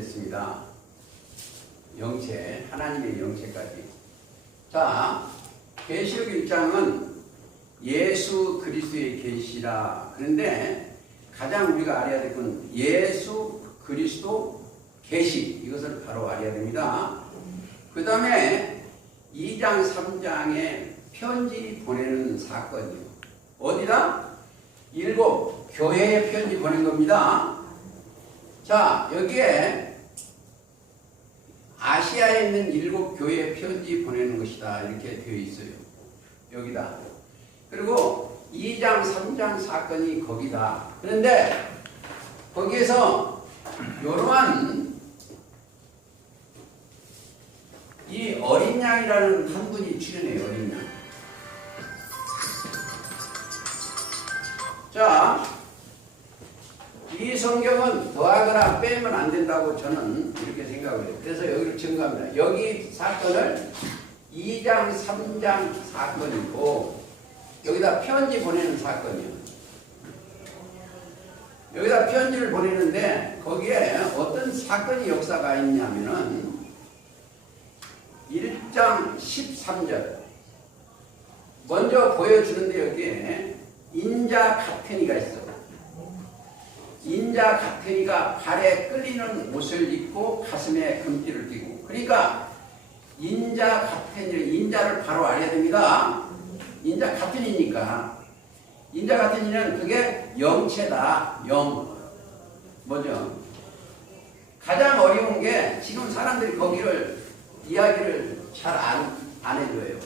됐습니다. 영체, 하나님의 영체까지. 자, 계시록 1장은 예수 그리스도의 계시라. 그런데 가장 우리가 알아야 될 건 예수 그리스도 계시, 이것을 바로 알아야 됩니다. 그 다음에 2장 3장에 편지 보내는 사건이요. 어디다? 7 교회에 편지 보낸 겁니다. 자, 여기에 아시아에 있는 7 교회에 편지 보내는 것이다, 이렇게 되어 있어요. 여기다. 그리고 2장 3장 사건이 거기다. 그런데 거기에서 이러한 이 어린 양이라는 한 분이 출연해요. 어린 양. 자, 이 성경은 더하거나 빼면 안 된다고 저는 이렇게 생각을 해요. 그래서 여기를 증거합니다. 여기 사건을 2장 3장 사건이고, 여기다 편지 보내는 사건이에요. 여기다 편지를 보내는데 거기에 어떤 사건이 역사가 있냐면은 1장 13절 먼저 보여주는데 여기에 인자 같으니가 있어. 인자 같으니가 발에 끌리는 옷을 입고 가슴에 금띠를 띠고. 그러니까 인자 같으니, 인자를 바로 알아야 됩니다. 인자 같으니니까. 인자 같으니는 그게 영체다. 영. 뭐죠? 가장 어려운 게 지금 사람들이 거기를 이야기를 잘 안 해줘요.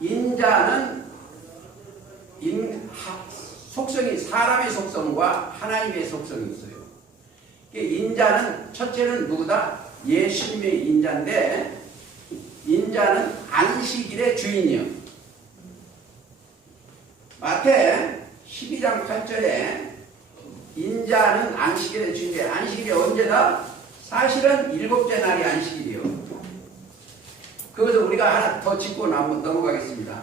인자는 속성이 사람의 속성과 하나님의 속성이 있어요. 인자는 첫째는 누구다? 예수님의 인자인데, 인자는 안식일의 주인이요. 마태 12장 8절에 인자는 안식일의 주인인데, 안식일이 언제다? 사실은 7째 날이 안식일이요. 그것을 우리가 하나 더 짚고 넘어가겠습니다.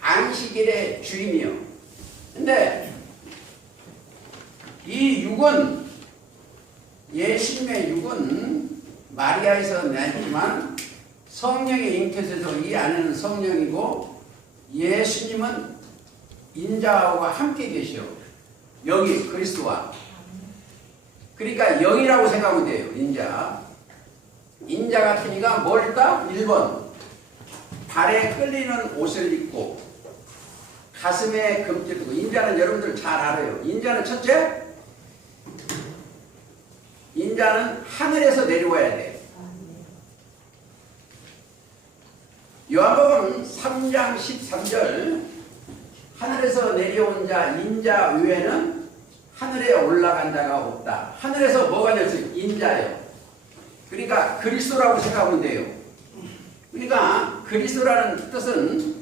안식일의 주인이요. 근데 이 육은, 예수님의 육은 마리아에서 났지만 성령의 잉태에서 이 안에는 성령이고, 예수님은 인자와 함께 계시오. 여기 그리스도와. 그러니까 영이라고 생각하면 돼요. 인자. 인자 같으니까 뭘 했다? 1번 발에 끌리는 옷을 입고 가슴에 금띠를 두고. 인자는 여러분들 잘 알아요. 인자는 첫째, 인자는 하늘에서 내려와야 돼. 요한복음 3장 13절 하늘에서 내려온 자 인자 외에는 하늘에 올라간 자가 없다. 하늘에서 뭐가 됐어요? 인자예요. 그러니까 그리스도라고 생각하면 돼요. 그러니까 그리스도라는 뜻은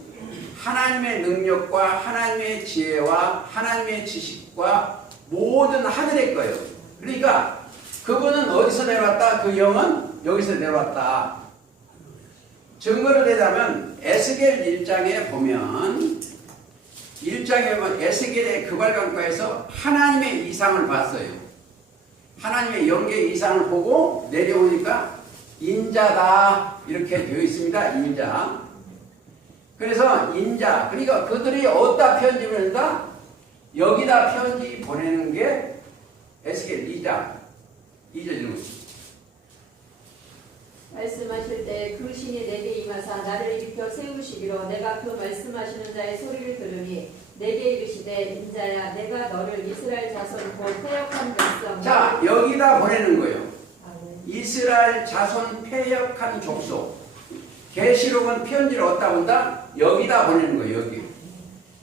하나님의 능력과 하나님의 지혜와 하나님의 지식과 모든 하늘의 거예요. 그러니까 그분은 어디서 내려왔다? 그 영은 여기서 내려왔다. 증거를 대자면 에스겔 1장에 보면, 1장에 보면 에스겔의 금알강가에서 하나님의 이상을 봤어요. 하나님의 영계의 이상을 보고 내려오니까 인자다, 이렇게 되어 있습니다. 인자. 그래서 인자, 그러니까 그들이 어디다 편지 보낸다? 여기다 편지 보내는 게 에스겔 2장 2절 읽습니다. 말씀하실 때 그 신이 내게 임하사 나를 일으켜 세우시기로 내가 그 말씀하시는 자의 소리를 들으니 내게 이르시되 인자야 내가 너를 이스라엘 자손 곧 패역한 백성. 자, 여기다 보내는 거예요. 이스라엘 자손 패역한 족속. 계시록은 편지를 어디다 본다? 여기다 보내는 거예요.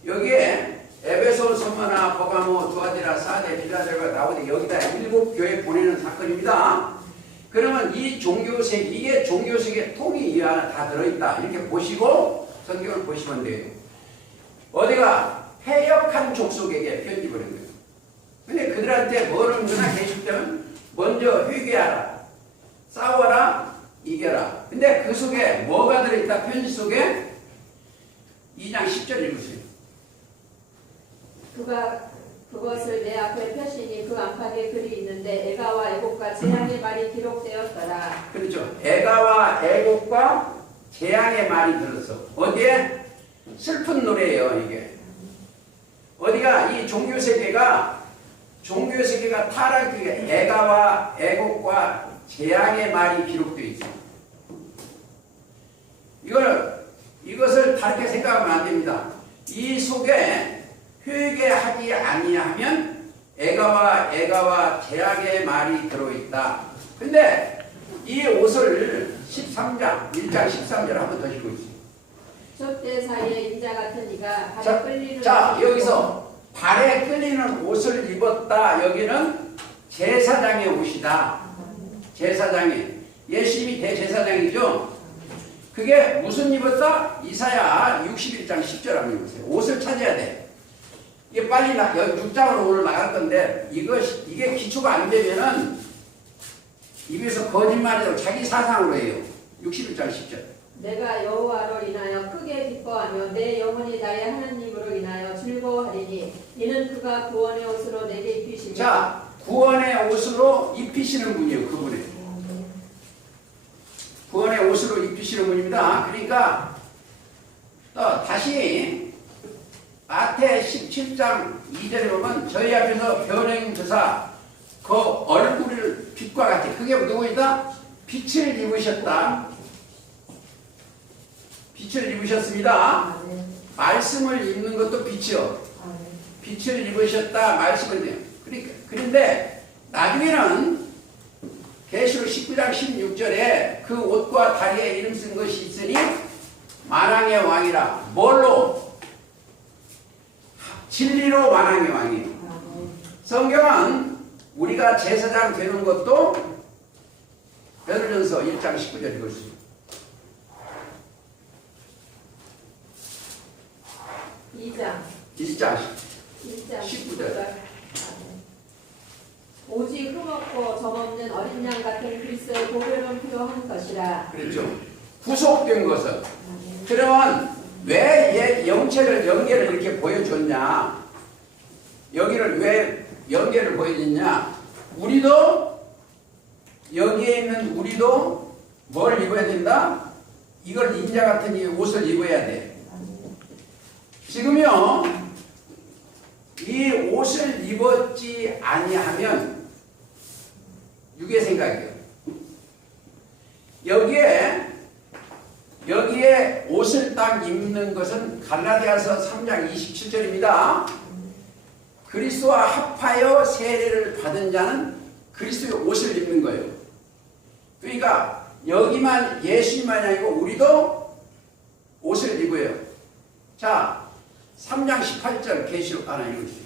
여기에 에베소, 서머나, 버가모, 두아디라, 사데, 빌라델과 나오데, 여기다 7 교회 보내는 사건입니다. 그러면 이 종교색, 이게 종교색의 통이 이 안에 다 들어있다, 이렇게 보시고 성경을 보시면 돼요. 어디가? 패역한 족속에게 편지 보낸 거예요. 근데 그들한테 뭐를 누나 계실 때는 먼저 회개하라, 싸워라, 이겨라. 근데 그 속에 뭐가 들어있다? 편지 속에 2장 10절 읽으세요. 그것을 내 앞에 펴시니 그 안팎에 글이 있는데 애가와 그렇죠. 애가와 애곡과 재앙의 말이 들었어. 어디에? 슬픈 노래예요, 이게. 어디가 이 종교세계가 타락되게 애가와 애곡과 재앙의 말이 기록되어 있어. 이것을 다르게 생각하면 안 됩니다. 이 속에 회개하지 아니하면 애가와 재앙의 말이 들어있다. 근데 이 옷을 13장, 1장 13절 한번 더 읽고 있습니다. 좁대 사이에 인자 같은 이가 발에 끌리는 자, 옷을 여기서 발에 끌리는 옷을 입었다. 여기는 제사장의 옷이다. 제사장이. 예수님이 대제사장이죠. 그게 무슨 입었다? 이사야 61장 10절 한번 읽으세요. 옷을 찾아야 돼. 이게 빨리 여기 6장으로 오늘 나갈 건데 이게 기초가 안 되면은 입에서 거짓말이라고 자기 사상으로 해요. 61장 10절. 내가 여호와로 인하여 크게 기뻐하며 내 영혼이 나의 하나님으로 인하여 즐거워하리니 이는 그가 구원의 옷으로 내게 입히시며. 자, 구원의 옷으로 입히시는 분이에요. 그분이. 구원의 옷으로 입히시는 분입니다. 그러니까 다시 마태 17장 2절에 보면 저희 앞에서 변행 드사 그 얼굴을 빛과 같아. 그게 누구이다? 빛을 입으셨다. 빛을 입으셨습니다. 말씀을 입는 것도 빛이요. 빛을 입으셨다. 말씀을. 그런데 나중에는 계시록 19장 16절에 그 옷과 다리에 이름 쓴 것이 있으니 만왕의 왕이라. 뭘로? 진리로 만왕의 왕이에요. 성경은 우리가 제사장 되는 것도 베드로전서 1장 19절 읽었습니다. 1장 19절. 오직 흠없고 점없는 어린 양 같은 그리스도의 보혈은 필요한 것이라. 그렇죠. 구속된 것은. 그러면 왜 영체를 연계를 이렇게 보여줬냐? 여기를 왜 연계를 보여줬냐? 우리도 여기에 있는 우리도 뭘 입어야 된다? 이걸 인자 같은 이 옷을 입어야 돼. 지금요, 이 옷을 입었지 아니하면 육의 생각이에요. 여기에 옷을 딱 입는 것은 갈라디아서 3장 27절입니다. 그리스도와 합하여 세례를 받은 자는 그리스도의 옷을 입는 거예요. 그러니까 여기만 예수님만이 아니고 우리도 옷을 입어요. 자, 3장 18절 계시록 하나 읽으세요.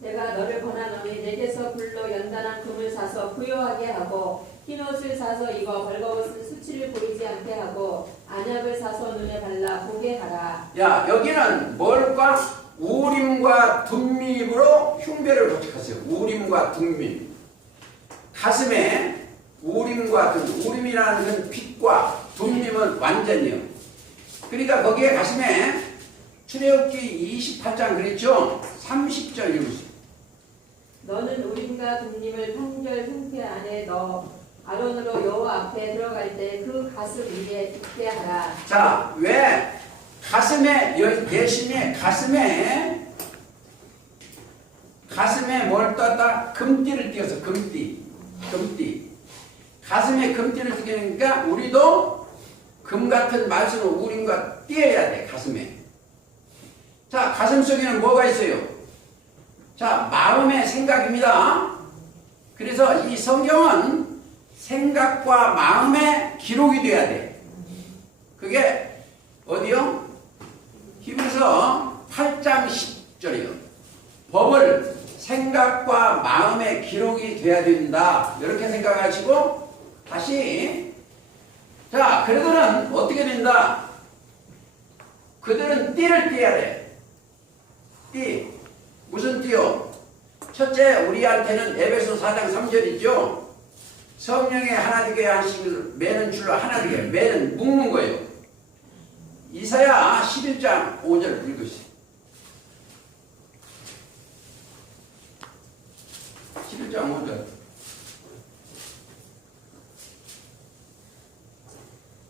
내가 너를 권하노니 내게서 불로 연단한 금을 사서 부요하게 하고 흰옷을 사서 입어 벌거벗은 수치를 보이지 않게 하고 안약을 사서 눈에 발라 보게 하라. 야, 여기는 뭘과? 우림과 둠밈으로 흉배를 도착하세요. 우림과 둠밈. 가슴에 우림과 둠밈. 우림이라는 건 빛과 둠밈은 완전이요. 그러니까 거기에 가슴에 출애굽기 28장 그랬죠? 30절 읽으세요. 너는 우림과 둠림을 판결 흉패 안에 넣어 아론으로 여호와 앞에 들어갈 때 그 가슴 위에 입게 하라. 자, 왜 가슴에 예수님의 가슴에 뭘 떴다? 금띠를 띄어서 금띠. 가슴에 금띠를 띄니까 우리도 금 같은 말씀으로 우림과 띄어야 돼. 가슴에. 자, 가슴 속에는 뭐가 있어요? 자, 마음의 생각입니다. 그래서 이 성경은 생각과 마음의 기록이 돼야 돼. 그게 어디요? 히브리서 8장 10절이요. 법을 생각과 마음의 기록이 돼야 된다. 이렇게 생각하시고 다시. 자, 그들은 어떻게 된다? 그들은 띠를 띠어야 돼. 띠. 무슨 띠요? 첫째, 우리한테는 에베소 4장 3절이죠. 성령의 하나 되게 하시기를 매는 줄로 하나 되게. 매는 묶는 거예요. 이사야 11장 5절 읽으세요. 11장 5절.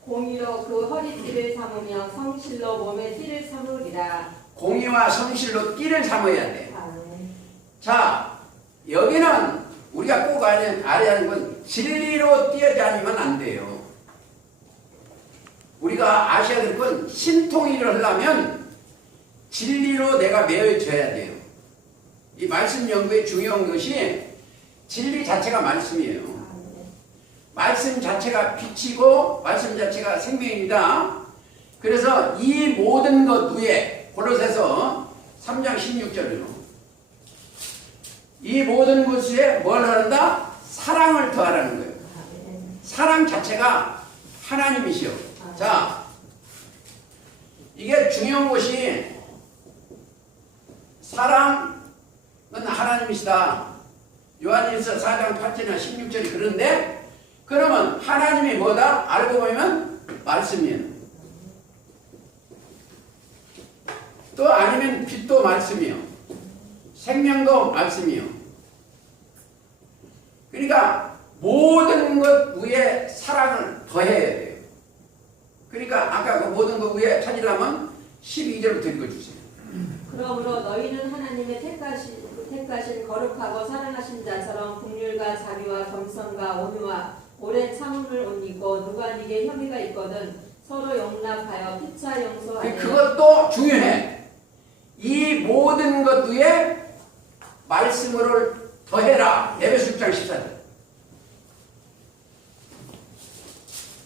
공의로 그 허리띠를 삼으며 성실로 몸의 띠를 삼으리라. 공의와 성실로 띠를 삼아야 돼. 아멘. 자, 여기는 우리가 꼭 알아야 하는 건 진리로 뛰어다니면 안 돼요. 우리가 아셔야 될 건 신통일을 하려면 진리로 내가 매여져야 돼요. 이 말씀 연구의 중요한 것이 진리 자체가 말씀이에요. 말씀 자체가 빛이고 말씀 자체가 생명입니다. 그래서 이 모든 것 위에 골로새서 3장 16절이요. 이 모든 것 위에 뭘 하는다? 사랑을 더하라는 거예요. 사랑 자체가 하나님이시요. 자, 이게 중요한 것이 사랑은 하나님이시다. 요한일서 4장 8절이나 16절이 그런데 그러면 하나님이 뭐다? 알고 보면 말씀이에요. 또 아니면 빛도 말씀이요. 생명도 말씀이요. 그러니까 모든 것 위에 사랑을 더해야 돼요. 그러니까 아까 그 모든 것 위에 찾으려면 12절부터 읽어주세요. 그러므로 너희는 하나님의 택하신 거룩하고 사랑하신 자처럼 긍휼과 자비와 겸손과 온유와 오래 참음을 옷 입고 누가 네게 혐의가 있거든 서로 용납하여 피차 용서하여. 그것도 중요해. 이 모든 것 위에 말씀을 더해라. 에베소 6장 14절.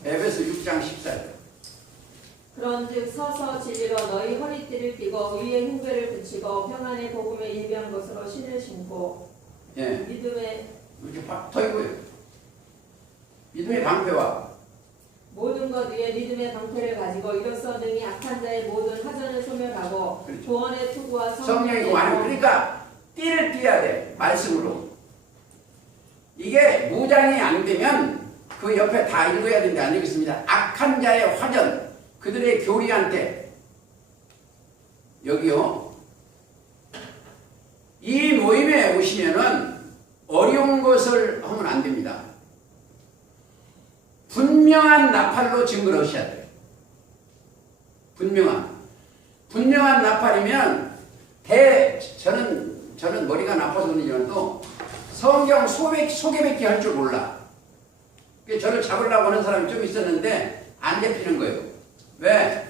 에베소 6장 14절. 그런즉 서서 진리로 너희 허리띠를 띠고 위에 흉배를 붙이고 평안의 복음의 예비한 것으로 신을 신고. 예. 믿음의 이렇게 더 있고요. 믿음의 방패와 모든 것 위에 믿음의 방패를 가지고 이로써 능히 악한 자의 모든 하전을 소멸하고 그렇죠. 조언의 투구와 성령이고 많이 그러니까 띠를 띠어야 돼. 말씀으로. 이게 무장이 안 되면 그 옆에 다 읽어야 되는데 안 읽겠습니다. 악한 자의 화전 그들의 교리한테 여기요. 이 모임에 오시면은 어려운 것을 하면 안 됩니다. 분명한 나팔로 증거를 하셔야 돼요. 분명한 나팔이면 저는 머리가 나빠서 그런지 알아도 성경 소개받기 할 줄 몰라. 저를 잡으려고 하는 사람이 좀 있었는데 안 잡히는 거예요. 왜?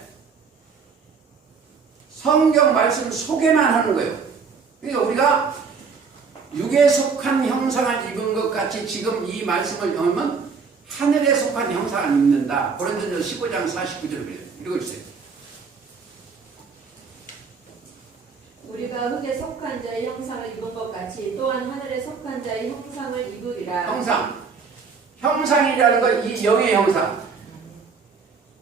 성경 말씀 소개만 하는 거예요. 그러니까 우리가 육에 속한 형상을 입은 것 같이 지금 이 말씀을 하면 하늘에 속한 형상을 입는다. 고린도전서 15장 49절을 그래요. 읽어주세요. 우리가 흙에 속한 자의 형상을 입은 것 같이 또한 하늘에 속한 자의 형상을 입으리라. 형상이라는 건 이 영의 형상.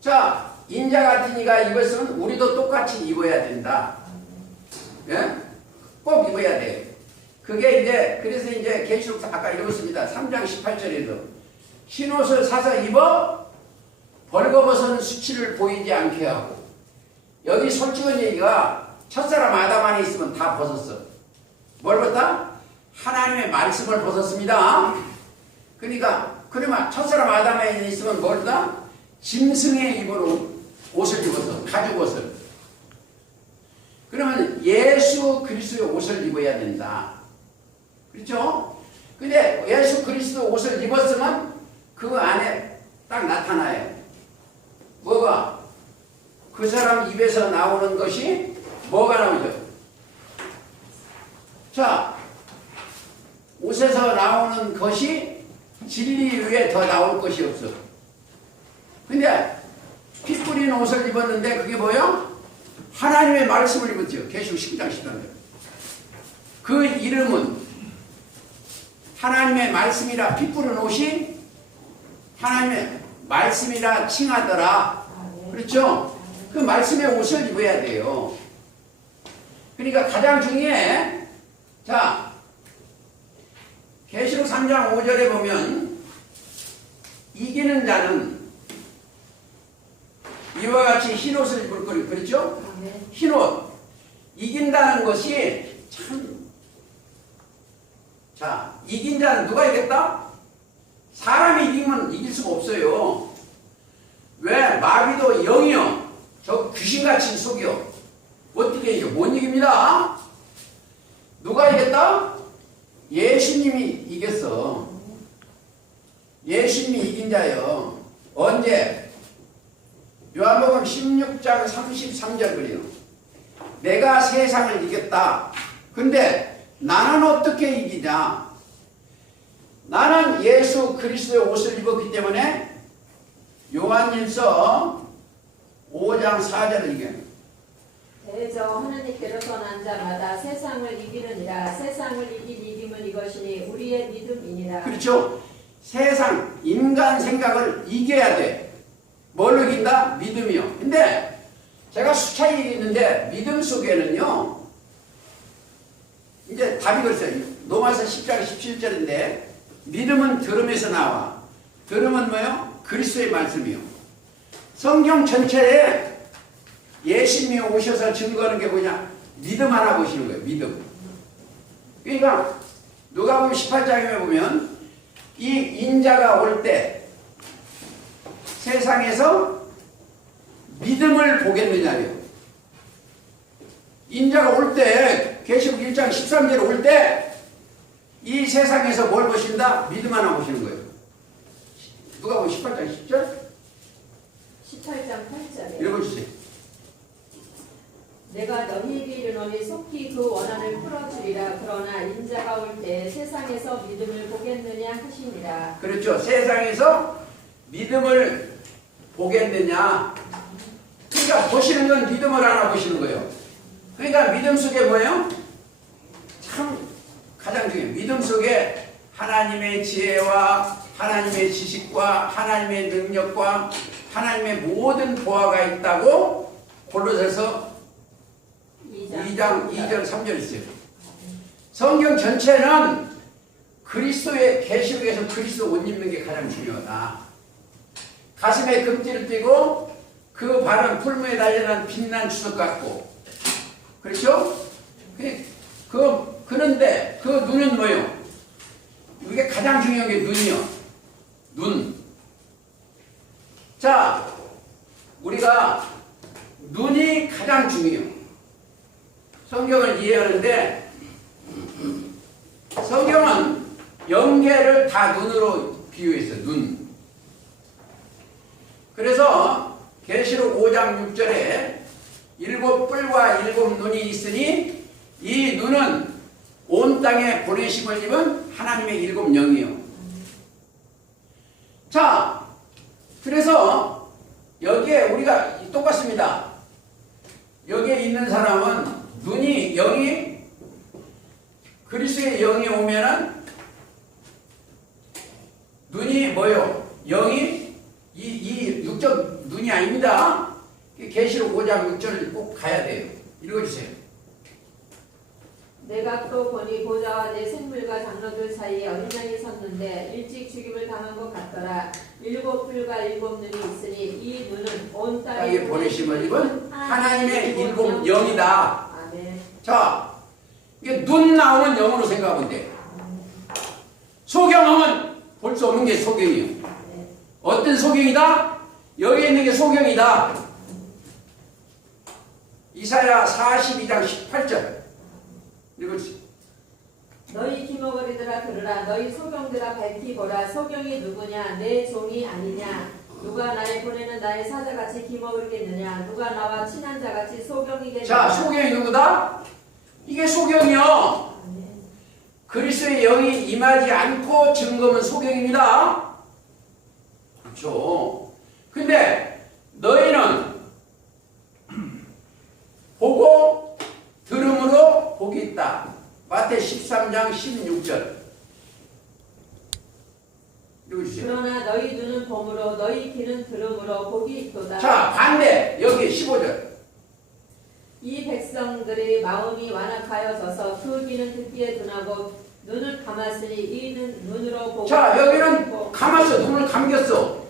자, 인자 같은 이가 입었으면 우리도 똑같이 입어야 된다. 예? 꼭 입어야 돼요. 그게 이제 그래서 이제 계시록 아까 읽었습니다. 3장 18절에도 흰옷을 사서 입어 벌거벗은 수치를 보이지 않게 하고. 여기 솔직한 얘기가 첫사람 아담 안에 있으면 다 벗었어. 뭘 벗었다? 하나님의 말씀을 벗었습니다. 그러니까 그러면 첫사람 아담 안에 있으면 뭘다? 짐승의 입으로 옷을 입어서 가죽 옷을. 그러면 예수 그리스도의 옷을 입어야 된다. 그렇죠? 근데 예수 그리스도 옷을 입었으면 그 안에 딱 나타나요. 뭐가? 그 사람 입에서 나오는 것이 뭐가 나오죠? 자, 옷에서 나오는 것이 진리 위에 더 나올 것이 없어. 근데 피 뿌린 옷을 입었는데 그게 뭐예요? 하나님의 말씀을 입었죠. 계시록 10장 13절. 그 이름은 하나님의 말씀이라 피 뿌린 옷이 하나님의 말씀이라 칭하더라. 그렇죠? 그 말씀의 옷을 입어야 돼요. 그러니까 가장 중요해. 자, 계시록 3장 5절에 보면 이기는 자는 이와 같이 흰옷을 입을 거리. 그렇죠? 흰옷. 이긴다는 것이 참 자, 이긴 자는 누가 이겼다? 사람이 이기면 이길 수가 없어요. 왜? 마귀도 영이요. 저 귀신같이 속여. 어떻게 이겨? 못 이깁니다. 누가 이겼다? 예수님이 이겼어. 예수님이 이긴 자요. 언제? 요한복음 16장 33절 그래요. 내가 세상을 이겼다. 근데 나는 어떻게 이기냐? 나는 예수 그리스도의 옷을 입었기 때문에 요한일서 5장 4절을 이겨요. 대저 하나님께로서 난 자마다 세상을 이기느니라. 세상을 이긴 이김은 이것이니 우리의 믿음이니라. 그렇죠. 세상 인간 생각을 이겨야 돼. 뭘로 이긴다? 믿음이요. 근데 제가 수차례 얘기했는데 믿음 속에는요, 이제 답이 그랬어요. 로마서 10장 17절인데 믿음은 들음에서 나와. 들음은 뭐요? 그리스도의 말씀이요. 성경 전체에 예수님이 오셔서 증거하는 게 뭐냐? 믿음 하나 보시는 거예요. 믿음. 그러니까 누가복음 18장에 보면 이 인자가 올 때 세상에서 믿음을 보겠느냐요. 인자가 올 때 계시록 1장 13절에 올 때 이 세상에서 뭘 보신다? 믿음 하나 보시는 거예요. 누가복음 18장 10절? 18장 8절에 읽어주세요. 내가 너희에게 이르노니 속히 그 원한을 풀어주리라. 그러나 인자가 올 때 세상에서 믿음을 보겠느냐 하시니라. 그렇죠. 세상에서 믿음을 보겠느냐. 그러니까 보시는 건 믿음을 하나 보시는 거예요. 그러니까 믿음 속에 뭐예요? 참 가장 중요해요. 믿음 속에 하나님의 지혜와 하나님의 지식과 하나님의 능력과 하나님의 모든 보화가 있다고 골로새서 2장 2절 3절 있어요. 성경 전체는 그리스도의 계시록에서 그리스도 옷 입는 게 가장 중요하다. 가슴에 금띠를 띠고 그 발은 풀무에 달려난 빛난 주석 같고, 그렇죠? 그런데 그 눈은 뭐예요? 이게 가장 중요한 게 눈이요. 눈. 자, 우리가 눈이 가장 중요해요. 성경을 이해하는데 성경은 영계를 다 눈으로 비유했어요. 눈. 그래서 계시록 5장 6절에 7 뿔과 7 눈이 있으니 이 눈은 온 땅에 보내심을 입은 하나님의 7 영이요. 자, 그래서 여기에 우리가 똑같습니다. 여기에 있는 사람은 눈이, 영이, 그리스도의 영이 오면은 눈이 뭐요? 영이 이 육적 눈이 아닙니다. 계시록 5장 6절을 꼭 가야 돼요. 읽어주세요. 내가 또 보니 보좌와 내 생물과 장로들 사이에 어린 양이 섰는데 일찍 죽임을 당한 것 같더라. 7 뿔과 7 눈이 있으니 이 눈은 온 땅에 보내심을 입은 하나님의 7 영이다. 아멘. 자, 이게 눈 나오는 영으로 생각하면 돼. 소경하면 볼 수 없는 게 소경이에요. 어떤 소경이다? 여기 있는 게 소경이다. 이사야 42장 18절 읽어주세요. 너희 기머거리들아 들으라. 너희 소경들아 밝히 보라. 소경이 누구냐? 내 종이 아니냐? 누가 나를 보내는 나의 사자같이 기머거리겠느냐? 누가 나와 친한 자같이 소경이겠느냐? 자, 소경이 누구다? 이게 소경이요. 그리스도의 영이 임하지 않고 증거면 소경입니다. 그렇죠. 근데 너희는 보고 들음으로 복이 있다. 마태 13장 16절 읽어주세요. 그러나 너희 눈은 봄으로 너희 귀는 들음으로 복이 있도다. 자, 반대 여기 15절. 이 백성들의 마음이 완악하여져서 그 귀는 듣기에 둔하고 눈을 감았으니 이는 눈으로 보고. 자, 여기는 감았어. 눈을 감겼어.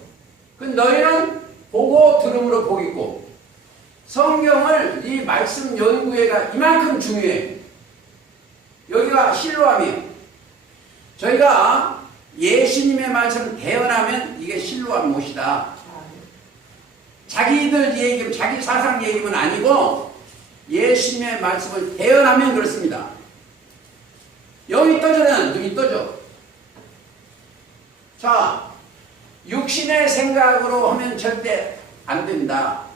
그 너희는 보고 들음으로 복이 있고. 성경을 이 말씀 연구회가 이만큼 중요해. 여기가 실로암이에요. 저희가 예수님의 말씀을 대언하면 이게 신루한 못이다. 자기들 얘기, 자기 사상 얘기는 아니고 예수님의 말씀을 대언하면 그렇습니다. 영이 떠져는 눈이 떠져. 자, 육신의 생각으로 하면 절대 안 된다.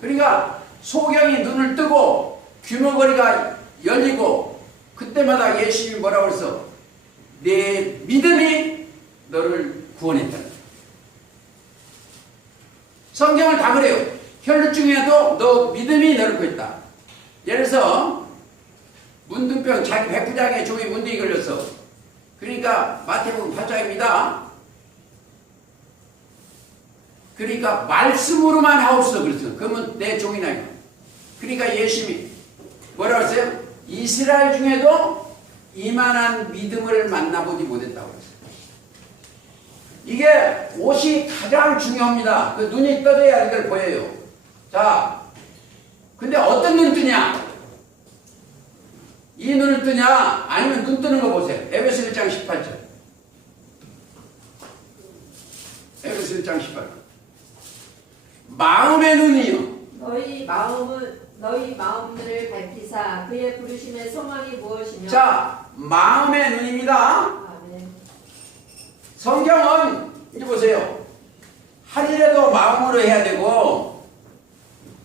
그러니까 소경이 눈을 뜨고 귀머거리가 열리고 그때마다 예수님이 뭐라고 그랬어? 내 믿음이 너를 구원했다. 성경을 다 그래요. 혈루증에도 너 믿음이 너를 구했다. 예를 들어서 문둥병 자기 백부장의 종이 문둥이 걸렸어. 그러니까 마태복음 8장입니다. 그러니까 말씀으로만 하옵소서 그랬어. 그러면 내 종이나 이거. 그러니까 예수님이 뭐라고 했어요? 이스라엘 중에도 이만한 믿음을 만나보지 못했다고 했어요. 이게 옷이 가장 중요합니다. 그 눈이 떠져야 이걸 보여요. 자, 근데 어떤 눈 뜨냐? 이 눈을 뜨냐? 아니면 눈 뜨는 거 보세요. 에베소 1장 18절. 에베소 1장 18절. 마음의 눈이요. 너희 마음들을 밝히사 그의 부르심의 소망이 무엇이며. 자, 마음의 눈입니다. 아멘. 성경은 이제 보세요. 할례도 마음으로 해야 되고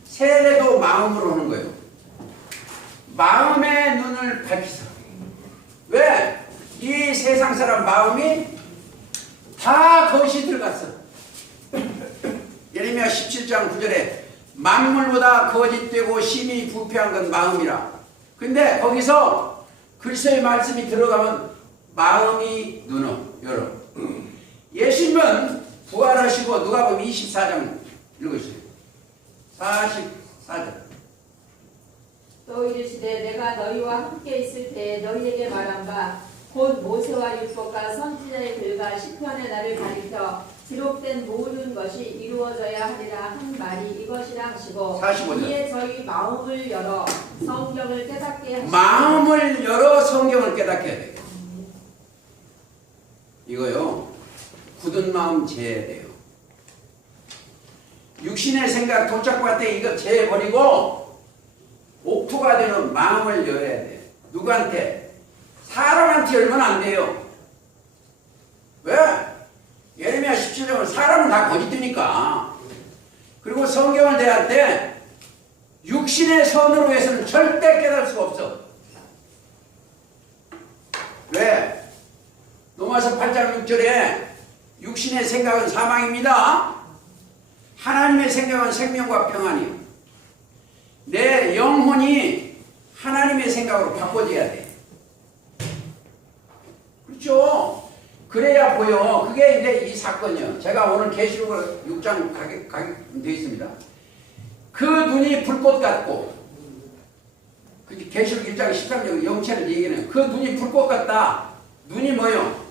세례도 마음으로 하는 거예요. 마음의 눈을 밝히사. 왜? 이 세상 사람 마음이 다 거짓이 들어갔어. 예레미야 17장 9절에 만물보다 거짓되고 심히 부패한 건 마음이라. 근데 거기서 그리스도의 말씀이 들어가면 마음이 눈을 열어. 예수님은 부활하시고 누가복음 24장 읽으세요. 44절. 또 이르시되 내가 너희와 함께 있을 때에 너희에게 말한 바 곧 모세와 율법과 선지자의 글과 시편의 나를 가리켜 기록된 모든 것이 이루어져야 하리라 한 말이 이것이라 하시고 45절. 이에 저희 마음을 열어 성경을 깨닫게 하시고. 마음을 열어 성경을 깨닫게 해야 돼요. 이거요. 굳은 마음 제해야 돼요. 육신의 생각 도착할 때 이거 제해버리고 옥토가 되는 마음을 열어야 돼요. 누구한테? 사람한테 열면 안 돼요. 왜? 예레미야 17장은 사람은 다 거짓되니까. 그리고 성경을 대할 때 육신의 선으로 해서는 절대 깨달을 수가 없어. 왜? 로마서 8장 6절에 육신의 생각은 사망입니다. 하나님의 생각은 생명과 평안이에요. 내 영혼이 하나님의 생각으로 바꿔져야 돼. 그렇죠? 그래야 보여. 그게 이제 이 사건이요. 제가 오늘 계시록을 6장 가게 되어 있습니다. 그 눈이 불꽃 같고, 계시록 1장 13절 영체를 얘기하는 그 눈이 불꽃 같다. 눈이 뭐요?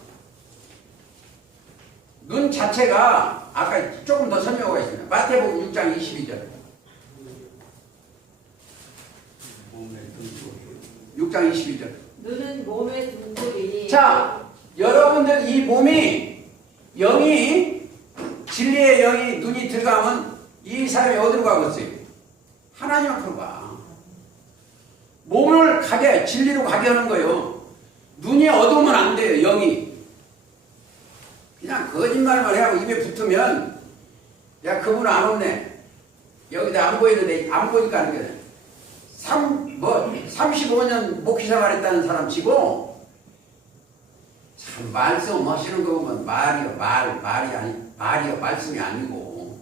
눈 자체가 아까 조금 더 설명하고 있습니다. 마태복음 6장 22절. 6장 22절. 눈은 몸의 둥글이니. 자, 여러분들 이 몸이 영이 진리의 영이 눈이 들어가면 이 사람이 어디로 가겠어요? 하나님 앞으로 가. 몸을 가게 진리로 가게 하는 거예요. 눈이 어두우면 안 돼요. 영이 그냥 거짓말만 해하고 입에 붙으면 야 그분 안 없네. 여기다 안 보이는데 안 보니까 하는 거예요. 35년 목회 생활했다는 사람 치고 참 말씀 하시는 거 보면 말이요 말씀이 아니고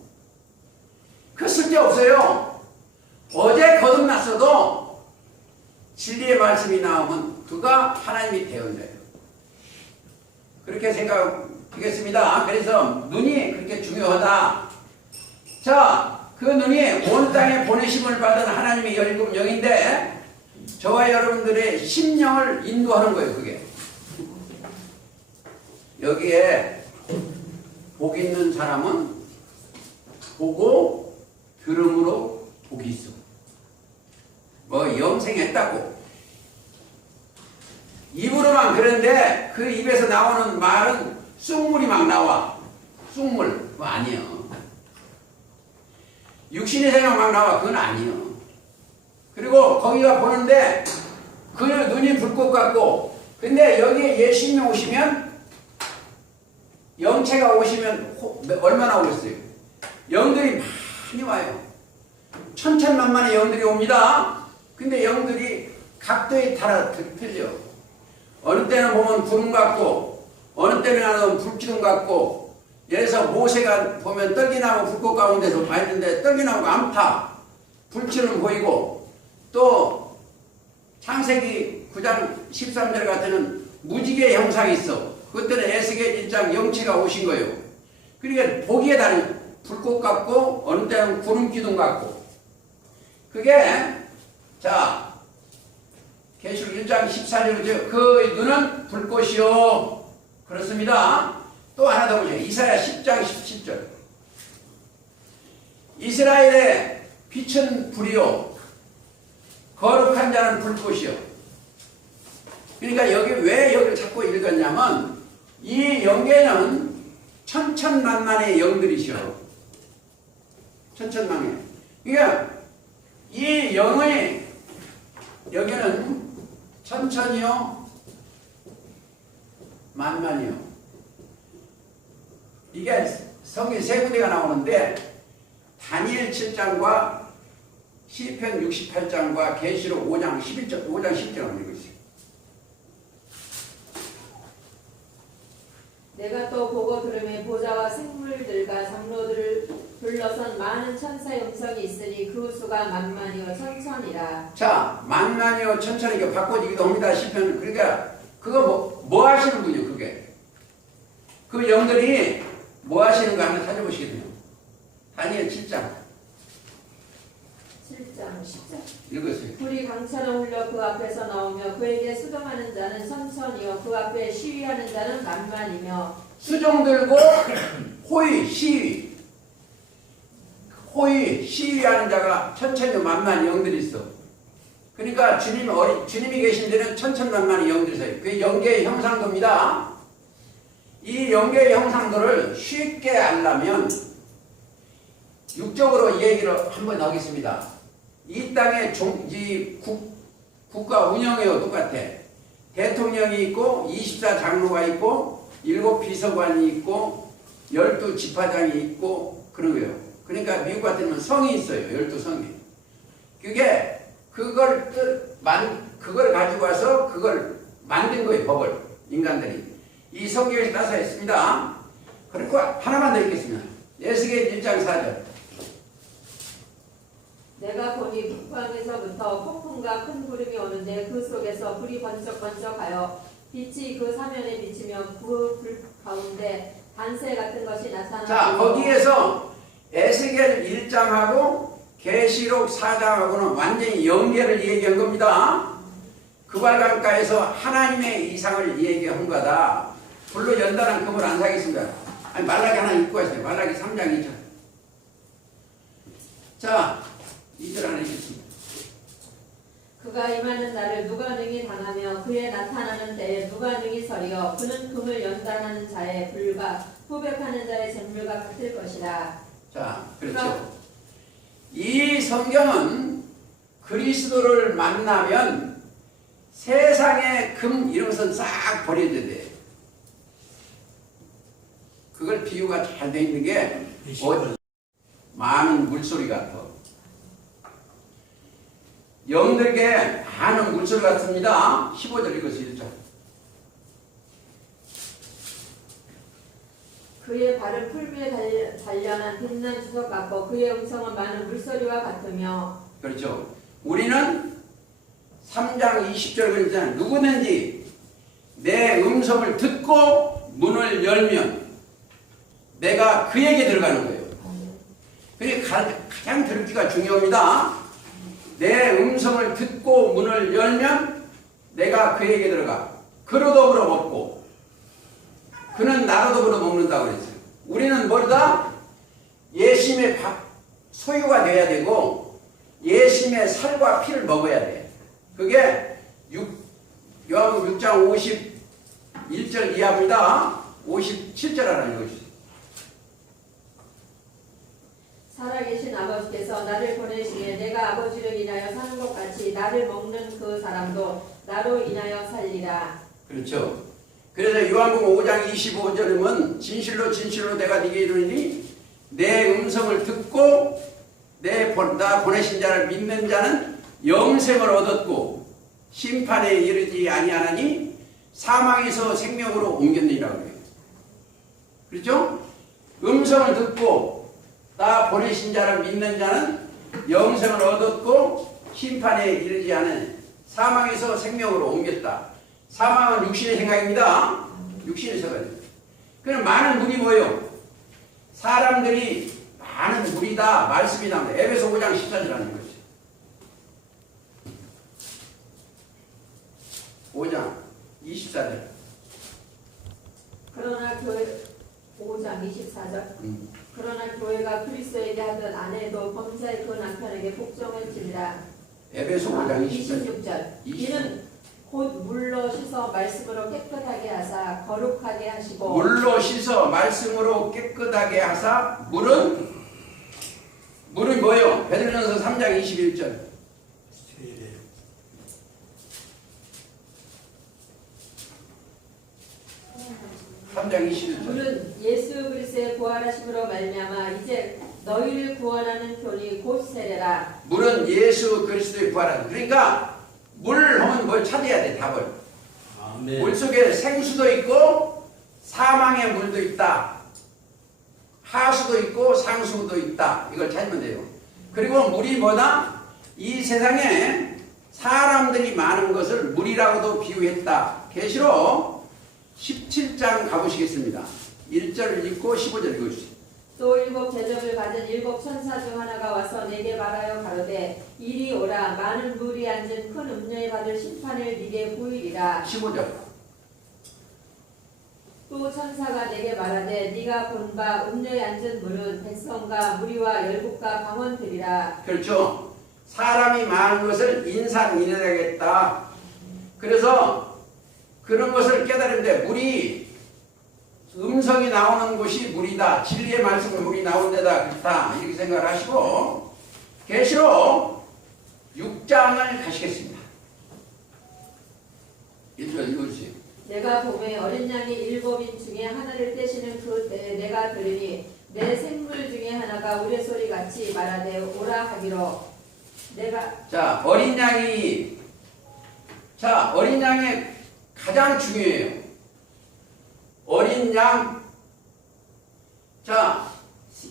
그 쓸데없어요. 어제 거듭났어도 진리의 말씀이 나오면 그가 하나님이 되었네요. 그렇게 생각하겠습니다. 그래서 눈이 그렇게 중요하다. 자, 그 눈이 온 땅에 보내심을 받은 하나님의 열금 영인데 저와 여러분들의 심령을 인도하는 거예요. 그게 여기에 복 있는 사람은 보고 들음으로 복이 있어. 뭐 영생했다고 입으로만 그런데 그 입에서 나오는 말은 쑥물이 막 나와. 쑥물. 그거 아니에요. 육신의 생각 막 나와. 그건 아니에요. 그리고 거기가 보는데 그 눈이 불꽃 같고, 근데 여기에 예수님이 오시면, 영체가 오시면 얼마나 오겠어요? 영들이 많이 와요. 천천만만의 영들이 옵니다. 근데 영들이 각도에 따라 틀려. 어느 때는 보면 구름 같고, 어느 때는 불기둥 같고, 예를 들어서 모세가 보면 떨기나무 불꽃 가운데서 와 있는데 떨기나무가 안 타. 불길은 보이고, 또 창세기 9장 13절 같은 무지개 형상이 있어. 그때는 에스겔 1장 영체가 오신 거예요. 그러니까 보기에 다른 불꽃 같고, 어느 때는 구름 기둥 같고. 그게 자 계시록 1장 14절이죠. 그 눈은 불꽃이요. 그렇습니다. 또 하나 더 보세요. 이사야 10장 17절. 이스라엘의 빛은 불이요. 거룩한 자는 불꽃이요. 그러니까 여기 왜 여기를 자꾸 읽었냐면 이 영계는 천천만만의 영들이시오. 천천만만. 그러니까 이 영의 여기는 천천히요, 만만이요. 이게 성경 세 군데가 나오는데 다니엘 7장과 시편 68장과 계시록 5장 11절, 5장 10절 나오는 것이요. 내가 또 보고 들음에 보좌와 생물들과 장로들을 둘러선 많은 천사의 음성이 있으니 그 수가 만만이요 천천이라. 자, 만만이요 천천히 바꿔지기도 합니다. 시편. 그러니까 그거 뭐 하시는 분이요? 그게 그 영들이 뭐 하시는가 한번 찾아보시게 돼요. 다니엘 7장 10장 읽으세요. 불이 강처럼 흘러 그 앞에서 나오며 그에게 수정하는 자는 천천히요 그 앞에 시위하는 자는 만만이며. 수종 들고 호의 시위하는 자가 천천히 만만히 영들이 있어. 그러니까 주님이 계신 데는 천천만만히 영들이 있어요. 그게 영계의 형상도입니다. 이 영계의 형상도를 쉽게 알려면 육적으로 이 얘기를 한번 하겠습니다. 이 땅의 국가 운영이요 똑같아. 대통령이 있고 24장로가 있고 7 비서관이 있고 12 지파장이 있고 그런 거예요. 그러니까 미국 같으면 성이 있어요. 12성이. 그걸 가지고 와서 그걸 만든 거예요. 법을. 인간들이. 이 성경에서 따서 했습니다. 그리고 하나만 더 읽겠습니다. 에스겔 1장 4절. 내가 보니 북방에서부터 폭풍과 큰 구름이 오는데 그 속에서 불이 번쩍번쩍하여 빛이 그 사면에 비치며 그 불 가운데 단새 같은 것이 나타나고. 자, 거기에서 에스겔 1장하고 계시록 4장하고는 완전히 연계를 얘기한 겁니다. 그발강가에서 하나님의 이상을 얘기한 거다. 불로 연단한 금을 안 사겠습니다. 아니, 말라기 하나 읽고 하세요. 말라기 3장 2절. 자, 2절 하나 읽겠습니다. 그가 임하는 날을 누가 능히 당하며 그의 나타나는 때에 누가 능히 서리어. 그는 금을 연단하는 자의 불과 후백하는 자의 잿물과 같을 것이라. 자, 그렇죠. 이 성경은 그리스도를 만나면 세상의 금 이런 것은 싹 버려야 돼. 그걸 비유가 잘 돼 있는 게 많은 물소리 같아. 영들에게 많은 물소리 같습니다. 15절 읽으시죠. 그의 발은 풀 위에 단련한 빛난 주석 같고 그의 음성은 많은 물소리와 같으며. 그렇죠. 우리는 3장 20절 그러잖아요. 누구든지 내 음성을 듣고 문을 열면 내가 그에게 들어가는 거예요. 그러니까 가장 들기가 중요합니다. 내 음성을 듣고 문을 열면 내가 그에게 들어가. 그로 더불어 먹고 그는 나로 더불어 먹는다고 그랬어요. 우리는 뭐다? 예수님의 소유가 돼야 되고 예수님의 살과 피를 먹어야 돼. 그게 요한복음 6장 51절 이하입니다. 57절 하나 읽어주세요. 살아계신 아버지께서 나를 보내시기에 내가 아버지를 인하여 사는 것 같이 나를 먹는 그 사람도 나로 인하여 살리라. 그렇죠. 그래서 요한복음 5장 25절이면 진실로 진실로 내가 네게 이르니 내 음성을 듣고 나 보내신 자를 믿는 자는 영생을 얻었고 심판에 이르지 아니하나니 사망에서 생명으로 옮겼느니라고 그래요. 그렇죠? 음성을 듣고 나 보내신 자를 믿는 자는 영생을 얻었고 심판에 이르지 않은 사망에서 생명으로 옮겼다. 사망은 육신의 생각입니다. 육신의 생각입니다. 그럼 많은 무리 뭐예요? 사람들이 많은 무리다 말씀이 나옵니다. 에베소 5장 14절이라는 거죠. 5장 24절. 그러나 5장 24절. 그러나 교회가 그리스도에게 하던 아내도 범사의 그 남편에게 복종할지니라. 에베소 5장 26절. 이는 곧 물로 씻어 말씀으로 깨끗하게 하사 거룩하게 하시고 물로 씻어 말씀으로 깨끗하게 하사 물은 뭐예요? 베드로전서 3장 21절. 3장 21절. 물은 예수 그리스도의 부활하심으로 말미암아 이제 너희를 구원하는 편이 곧 세례라. 물은 예수 그리스도의 부활하심. 그러니까 물 하면 뭘 찾아야 돼, 답을. 아멘. 물 속에 생수도 있고 사망의 물도 있다. 하수도 있고 상수도 있다. 이걸 찾으면 돼요. 그리고 물이 뭐다? 이 세상에 사람들이 많은 것을 물이라고도 비유했다. 계시록 17장 가보시겠습니다. 1절을 읽고 15절 읽어주세요. 또 일곱 대접을 받은 일곱 천사 중 하나가 와서 내게 말하여 가로되 이리 오라. 많은 물이 앉은 큰 음녀에 받을 심판을 네게 보이리라. 15절. 또 천사가 내게 말하되 네가 본 바 음녀에 앉은 물은 백성과 무리와 열국과 방언들이라. 그렇죠. 사람이 많은 것을 인산인해야겠다. 그래서 그런 것을 깨달은데 물이 음성이 나오는 곳이 물이다. 진리의 말씀은 물이 나오는 데다 그렇다. 이렇게 생각을 하시고 계시록 6장을 가시겠습니다. 1절 읽어주세요. 내가 봄에 어린 양이 일곱인 중에 하나를 떼시는 그 때에 내가 들으니 내 생물 중에 하나가 우레소리 같이 말하되 오라 하기로 내가 어린 양이 가장 중요해요. 어린 양.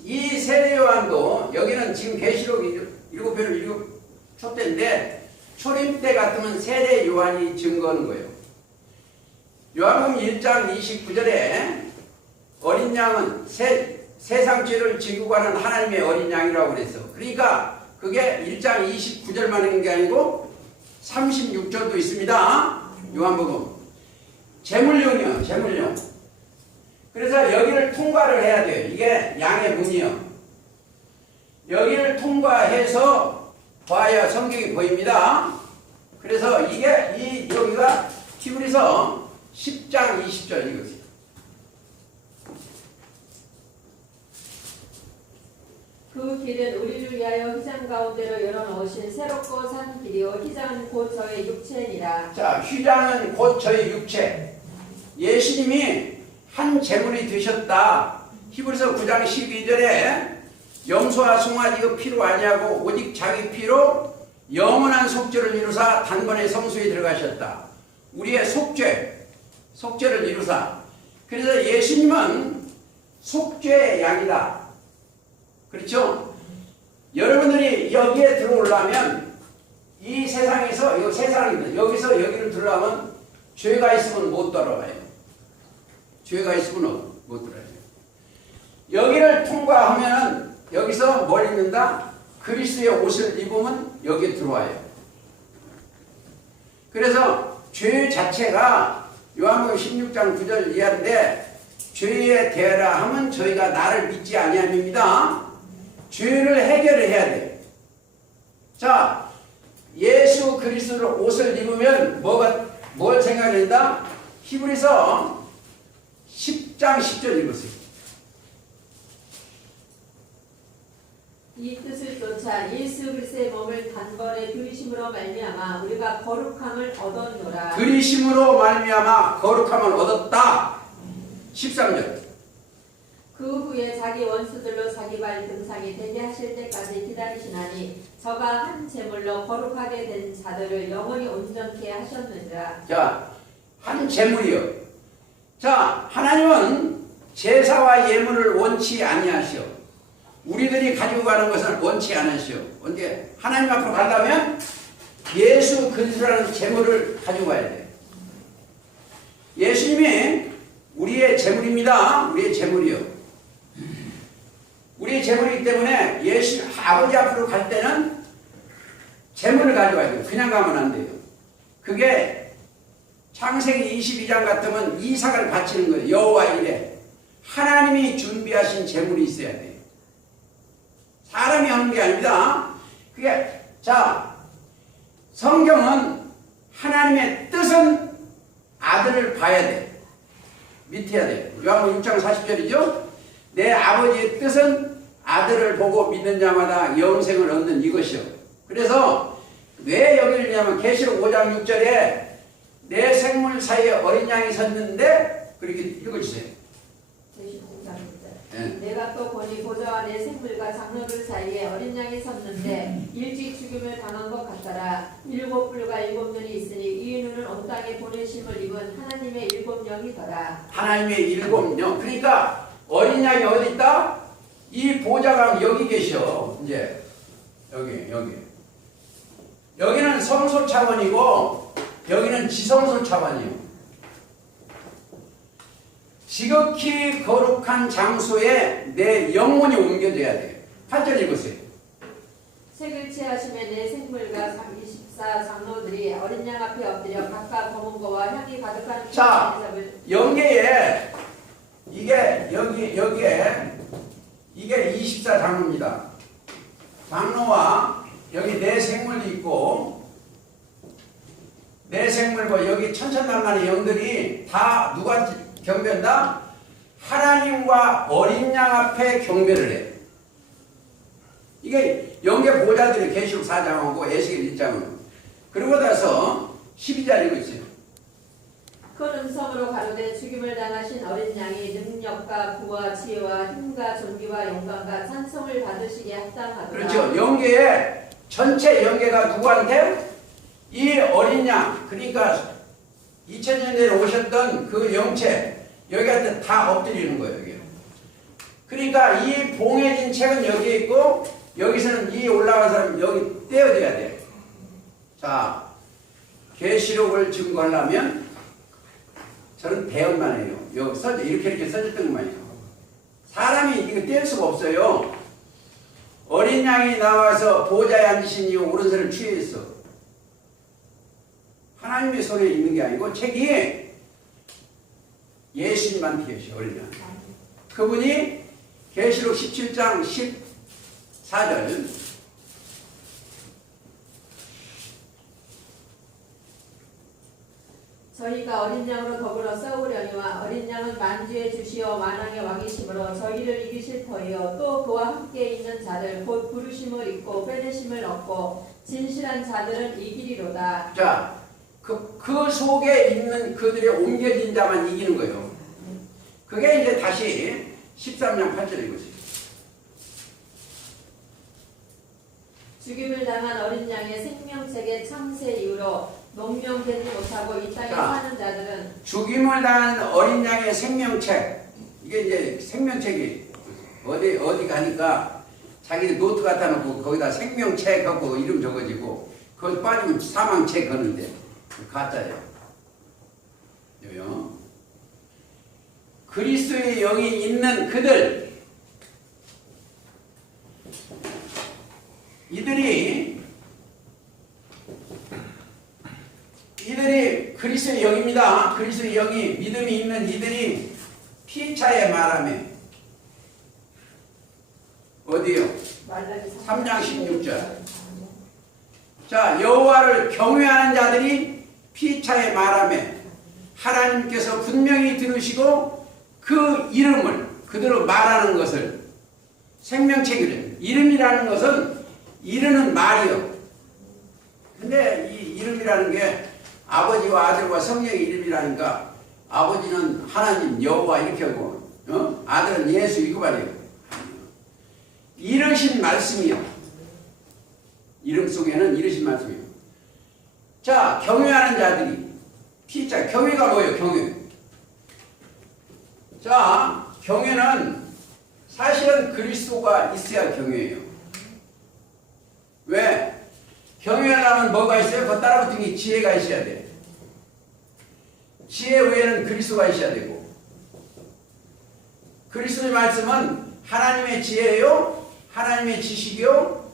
이 세례 요한도 여기는 지금 계시록 7편을 초대인데 초림 때 같으면 세례 요한이 증거하는 거예요. 요한복음 1장 29절에 어린 양은 세상 죄를 지고 가는 하나님의 어린 양이라고 그랬어. 그러니까 그게 1장 29절만 있는 게 아니고 36절도 있습니다. 요한복음. 제물용이요. 제물용. 그래서 여기를 통과를 해야 돼요. 이게 양의 문이요. 여기를 통과해서 봐야 성경이 보입니다. 그래서 여기가 히브리서 10장 20절 이거지. 그 길은 우리를 위하여 휘장 가운데로 열어놓으신 새롭고 산 길이요 휘장은 곧 저의 육체니라. 휘장은 곧 저의 육체. 예수님이 한 제물이 되셨다. 히브리서 9장 12절에 염소와 송아지 그 피로 아니하고 오직 자기 피로 영원한 속죄를 이루사 단번에 성소에 들어가셨다. 우리의 속죄를 이루사. 그래서 예수님은 속죄의 양이다. 그렇죠? 여러분들이 여기에 들어오려면 이 세상에서 여기서 여기를 들어가면 죄가 있으면 못 들어가요. 죄가 있으면 못 들어가요. 여기를 통과하면은 여기서 뭘 입는다? 그리스도의 옷을 입으면 여기에 들어와요. 그래서 죄 자체가 요한복음 16장 9절 이하인데 죄에 대하라 하면 저희가 나를 믿지 아니함입니다. 죄를 해결을 해야 돼요. 예수 그리스도를 옷을 입으면 뭐가 뭘 생각해야 된다? 히브리서 10장 10절 읽으세요. 이 뜻을 쫓아 예수 그리스도의 몸을 단번에 들이심으로 말미암아 우리가 거룩함을 얻었노라. 들이심으로 말미암아 거룩함을 얻었다. 13절. 그 후에 자기 원수들로 자기 발 등상이 되게 하실 때까지 기다리시나니 저가 한 제물로 거룩하게 된 자들을 영원히 온전케 하셨느니라. 자, 한 제물이요. 자, 하나님은 제사와 예물을 원치 아니하시오. 우리들이 가지고 가는 것을 원치 않으시오. 언제 하나님 앞으로 가려면 예수 그리스도라는 제물을 가지고 가야 돼. 예수님이 우리의 제물입니다. 우리의 제물이요. 우리의 제물이기 때문에 예수 아버지 앞으로 갈 때는 제물을 가져가야 돼요. 그냥 가면 안 돼요. 그게 창세기 22장 같으면 이삭을 바치는 거예요. 여호와 이래 하나님이 준비하신 제물이 있어야 돼요. 사람이 하는 게 아닙니다. 그게 자 성경은 하나님의 뜻은 아들을 봐야 돼. 믿어야 돼. 요한복음 6장 40절이죠. 내 아버지의 뜻은 아들을 보고 믿는 자마다 영생을 얻는 이것이요. 그래서 왜 여기를 읽냐면 계시록 5장 6절에 내 생물 사이에 어린 양이 섰는데 그렇게 읽어주세요. 네. 내가 또 보니 보좌와 내 생물과 장로들 사이에 어린 양이 섰는데 일찍 죽임을 당한 것 같더라. 7뿔과 7눈이 있으니 이 눈은 온 땅에 보내심을 입은 하나님의 7영이더라. 하나님의 7영. 그러니까 어린 양이 어디 있다? 이 보좌가 여기 계셔. 이제 여기. 여기는 성소 차원이고 여기는 지성소 차원이요. 지극히 거룩한 장소에 내 영혼이 옮겨져야 돼. 8절 읽으세요. 색을 취하심에 내 생물과 24 장로들이 어린 양 앞에 엎드려 각각 검은 거와 향이 가득한 자, 영계에 이게 여기에 이게 24 장로입니다. 장로와 여기 내 생물도 있고 내 생물과 여기 천천만만의 영들이 다 누가 경배한다? 하나님과 어린 양 앞에 경배를 해. 이게 영계 보좌들이 계시록 4장하고 에스겔 1장은 그리고 나서 12절 읽고 있어요. 큰 음성으로 가로되 죽임을 당하신 어린 양이 능력과 부와 지혜와 힘과 존귀와 영광과 찬송을 받으시기에 합당하도다. 그렇죠. 영계에 전체 영계가 누구한테? 이 어린 양, 그러니까 2000년 전에 오셨던 그 영체 여기한테 다 엎드리는 거예요. 여기. 그러니까 이 봉해진 책은 여기에 있고 여기서는 이 올라간 사람 여기 떼어져야 돼. 자, 계시록을 증거하려면 저는 대언만 해요. 여기 이렇게 써졌던 것만이에요. 사람이 이거 뗄 수가 없어요. 어린 양이 나와서 보좌에 앉으신 이후 오른손을 취했어. 하나님의 손에 있는 게 아니고 책이 예수님한테 계셔. 어린 양. 그분이 계시록 17장 14절 저희가 어린 양으로 더불어 싸우려니와 어린 양은 만주의 주시어 만왕의 왕이심으로 저희를 이기실 터이요 또 그와 함께 있는 자들 곧 부르심을 입고 빼내심을 얻고 진실한 자들은 이기리로다. 자, 그 속에 있는 그들의 옮겨진 자만 이기는 거예요. 그게 이제 다시 13장 8절 읽으세요. 죽임을 당한 어린 양의 생명책의 창세 이후로 농명되지 못하고 이 땅에 사는 자들은 죽임을 당한 어린 양의 생명책. 이게 이제 생명책이 어디 가니까 자기들 노트 갖다 놓고 거기다 생명책 하고 이름 적어지고 거기 빠지면 사망책 거는데 가짜예요. 요요. 그리스도의 영이 있는 그들 이들이 그리스도의 영입니다. 그리스도의 영이 믿음이 있는 이들이 피차에 말하며 어디요? 3장 16절. 자, 여호와를 경외하는 자들이 피차의 말함에 하나님께서 분명히 들으시고 그 이름을 그대로 말하는 것을 생명책이래. 이름이라는 것은 이르는 말이요. 근데 이 이름이라는 게 아버지와 아들과 성령의 이름이라니까 아버지는 하나님 여호와 이렇게 하고 아들은 예수 이거 말이에요. 이르신 말씀이요. 이름 속에는 이르신 말씀이요. 자, 경외하는 자들이 피자 경외가 뭐예요? 경외. 자, 경외는 사실은 그리스도가 있어야 경외예요. 왜? 경외하려면 뭐가 있어요? 그 따라붙은 게 지혜가 있어야 돼. 지혜 외에는 그리스도가 있어야 되고, 그리스도의 말씀은 하나님의 지혜요, 하나님의 지식이요,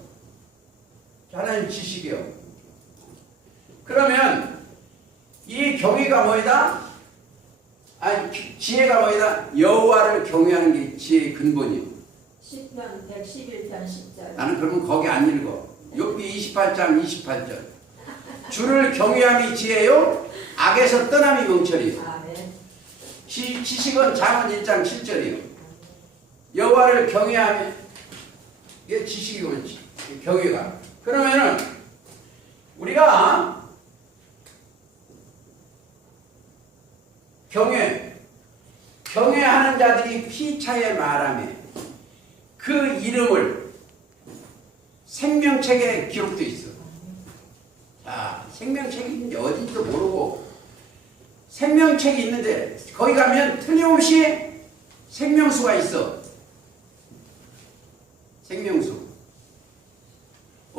하나님의 지식이요. 그러면 이 경외가 뭐이다? 아니, 지혜가 뭐이다? 여호와를 경외하는 게 지혜의 근본이요. 시편 111편 10절. 나는 그러면 거기 안 읽어. 욥기 28장 28절. 주를 경외함이 지혜요, 악에서 떠남이 명철이요. 아멘. 지식은 잠언 1장 7절이요. 여호와를 경외하면 이게 지식이고 경외가. 그러면은 우리가 경외하는 자들이 피차에 말하며 그 이름을 생명책에 기록되어 있어. 자, 생명책이 있는지 어딘지도 모르고 생명책이 있는데 거기 가면 틀림없이 생명수가 있어. 생명수.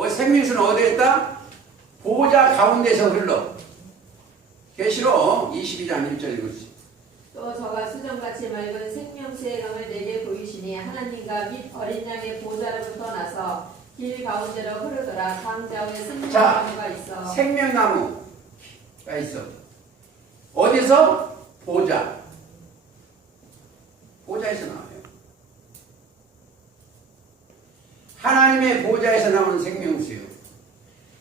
생명수는 어디에 있다? 보호자 가운데서 흘러. 계시록 22장 1절 읽으시죠. 또 저가 수정같이 맑은 생명수의 강을 내게 보이시니 하나님과 및 어린 양의 보좌로부터 나서 길 가운데로 흐르더라. 강 좌우에 생명나무가 있어. 생명나무가 있어. 어디서? 보좌. 보좌에서 나와요. 하나님의 보좌에서 나오는 생명수요.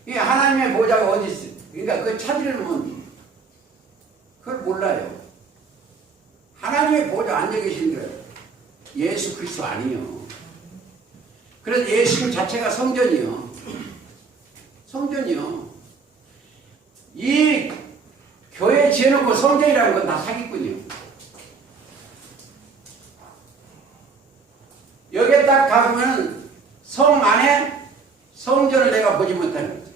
이 하나님의 보좌가 어디 있어요? 그러니까 그 찾으려면 그걸 몰라요. 하나님의 보좌 앉아 계신 거예요. 예수 그리스도 아니요. 그래서 예수님 자체가 성전이요. 성전이요. 이 교회 지어놓고 성전이라는 건 다 사기꾼이요. 여기에 딱 가보면 성 안에 성전을 내가 보지 못하는 거죠.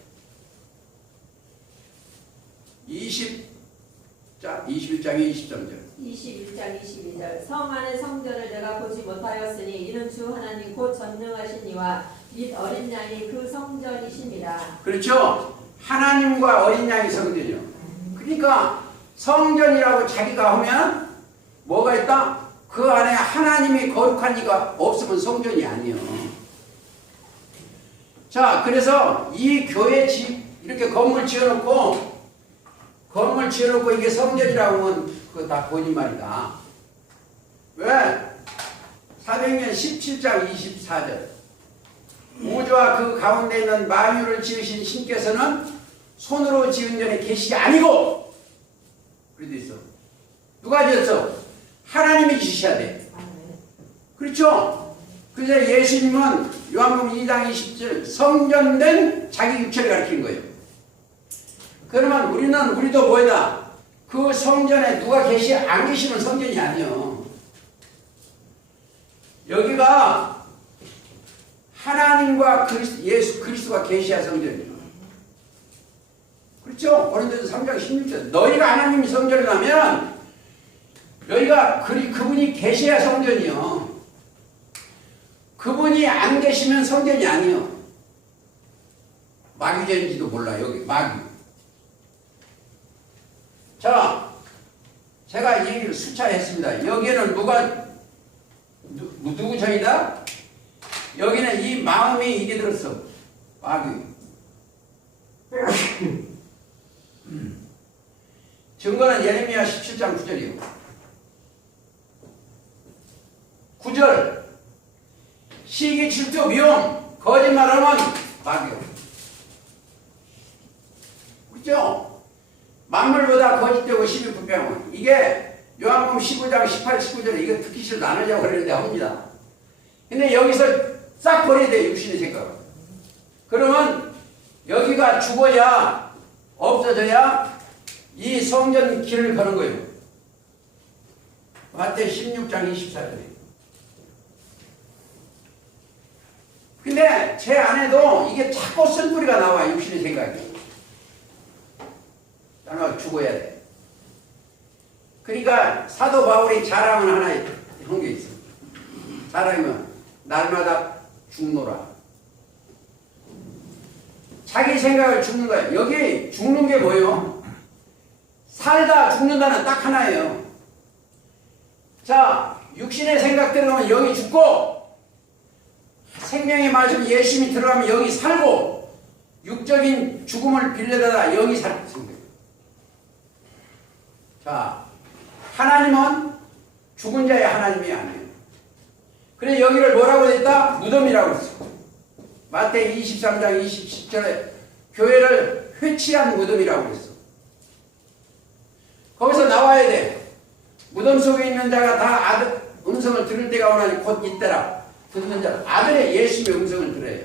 21장에 23절. 21장 22절. 성 안의 성전을 내가 보지 못하였으니 이는 주 하나님 곧 전능하신 이와 및 어린 양이 그 성전이십니다. 그렇죠. 하나님과 어린 양이 성전이요. 그러니까 성전이라고 자기가 하면 뭐가 있다? 그 안에 하나님이 거룩한 이가 없으면 성전이 아니에요. 자, 그래서 이 교회 집 이렇게 건물 지어놓고 이게 성전이라고 하면 그거 다 거짓말이다. 왜? 사도행전 17장 24절. 우주와 그 가운데 있는 만유를 지으신 신께서는 손으로 지은 전에 계시지 아니고, 그래도 있어. 누가 지었어? 하나님이 지으셔야 돼. 그렇죠? 그래서 예수님은 요한복음 2장 20절 성전된 자기 육체를 가리키는 거예요. 그러면 우리도 뭐다? 그 성전에 누가 안 계시면 성전이 아니요. 여기가 하나님과 예수 그리스도가 계셔야 성전이에요. 그렇죠? 고린도서 3장 16절 너희가 하나님이 성전이라면 너희가 그분이 계셔야 성전이요. 그분이 안 계시면 성전이 아니요. 마귀전인지도 몰라. 여기 마귀. 자, 제가 얘기를 수차 했습니다. 여기에는 누구 전이다? 여기는 이 마음이 이게 들었어. 마귀. 증거는 예레미야 17장 9절이요. 9절. 시기, 질투, 미움, 거짓말하면 마귀요. 그렇죠? 만물보다 거짓되고 심히 불평하고. 이게 요한복음 15장 18, 19절에 이거 듣기 싫어도 안 하자고 그러는데 합니다. 근데 여기서 싹 버려야 돼, 육신의 생각. 그러면 여기가 죽어야, 없어져야 이 성전 길을 거는 거예요. 마태 16장 24절에. 근데 제 안에도 이게 자꾸 쓴뿌리가 나와, 육신의 생각이. 나는 죽어야 돼. 그러니까 사도 바울이 자랑은 하나 한 게 있어. 자랑이면 날마다 죽노라. 자기 생각을 죽는 거야. 여기 죽는 게 뭐예요? 살다 죽는다는 딱 하나예요. 자, 육신의 생각 들어가면 영이 죽고, 생명의 말씀 예수님이 들어가면 영이 살고, 육적인 죽음을 빌려다가 영이 살고 있는 거예요. 자, 하나님은 죽은 자의 하나님이 아니에요. 그래서 여기를 뭐라고 했다? 무덤이라고 했어. 마태 23장 27절에 교회를 회치한 무덤이라고 했어. 거기서 나와야 돼. 무덤 속에 있는 자가 다 아들 음성을 들을 때가 오나니 곧 이때라. 듣는 자 아들의 예수님의 음성을 들어요.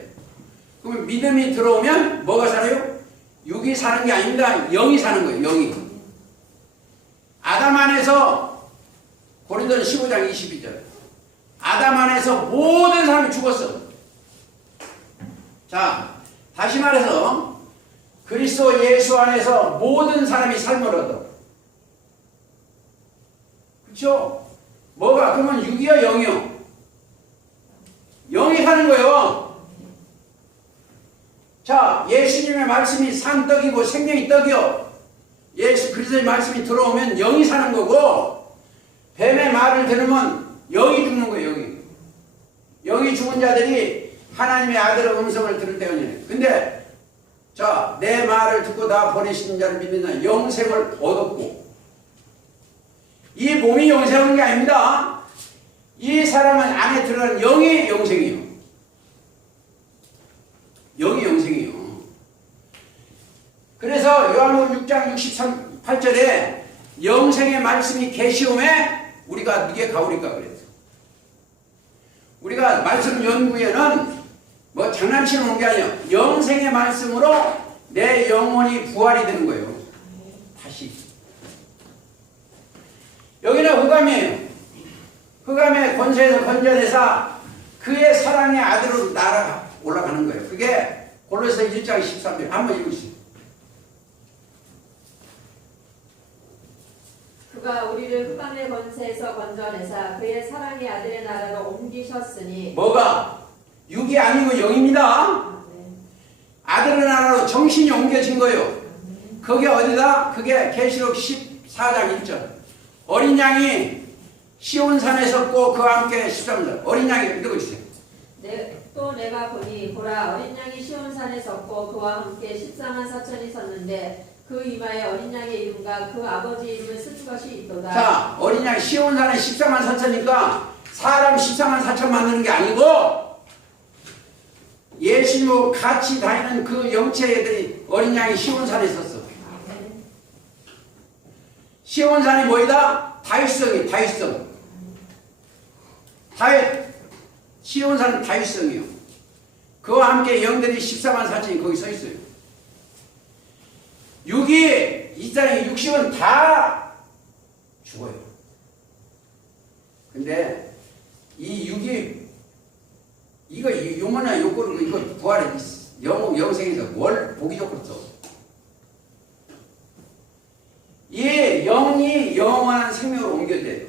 그러면 믿음이 들어오면 뭐가 살아요? 육이 사는 게 아닙니다. 영이 사는 거예요. 영이. 아담 안에서 고린도전 15장 22절 아담 안에서 모든 사람이 죽었어. 자, 다시 말해서 그리스도 예수 안에서 모든 사람이 삶을 얻어. 그렇죠? 뭐가? 그러면 육이요, 영이요? 영이 사는 거예요. 자, 예수님의 말씀이 산떡이고 생명이 떡이요. 예수 그리스도의 말씀이 들어오면 영이 사는 거고, 뱀의 말을 들으면 영이 죽는 거예요. 영이. 영이 죽은 자들이 하나님의 아들의 음성을 들을 때가. 근데 자, 내 말을 듣고 다 버리시는 자를 믿는 자는 영생을 얻었고, 이 몸이 영생하는 게 아닙니다. 이 사람은 안에 들어간 영이 영생이에요. 영이 영생이에요. 그래서 요한복음 6장 68절에 영생의 말씀이 계시오매 우리가 누게 가오리까 그랬어. 우리가 말씀 연구에는 뭐 장난치는 온 게 아니야. 영생의 말씀으로 내 영혼이 부활이 되는 거예요. 다시. 여기는 흑암이에요. 흑암의 권세에서 건져내사 그의 사랑의 아들로 날아 올라가는 거예요. 그게 골로새 1장 13절 한번 읽으시죠. 그가 우리를 흑암의 권세에서 건져내사 그의 사랑의 아들의 나라로 옮기셨으니. 뭐가? 육이 아니고 영입니다. 아들의 나라로 정신이 옮겨진 거예요. 그게 어디다? 그게 계시록 14장 1절. 어린 양이 시온산에 섰고 그와 함께 13절. 어린 양이 읽어주세요. 또 내가 보니 보라 어린 양이 시온산에 섰고 그와 함께 14만 4천이 섰는데 그 이마에 어린 양의 이름과 그 아버지 이름을 쓴 것이 있도다. 자, 어린 양이 시온산에 14만 4천이니까 사람 14만 4천 만드는 게 아니고 예수님하고 같이 다니는 그 영체애들이 어린 양이 시온산에 있었어. 시온산이 뭐이다? 다윗성이 다윗성. 시온산은 다윗성이요. 그와 함께 영들이 14만 4천이 거기 서 있어요. 이 사람의 육식은 다 죽어요. 근데 이 육이 이거 요만한 요거를 이거 부활에 영생에서 뭘 보기 좋고 써. 이 영이 영원한 생명으로 옮겨져요.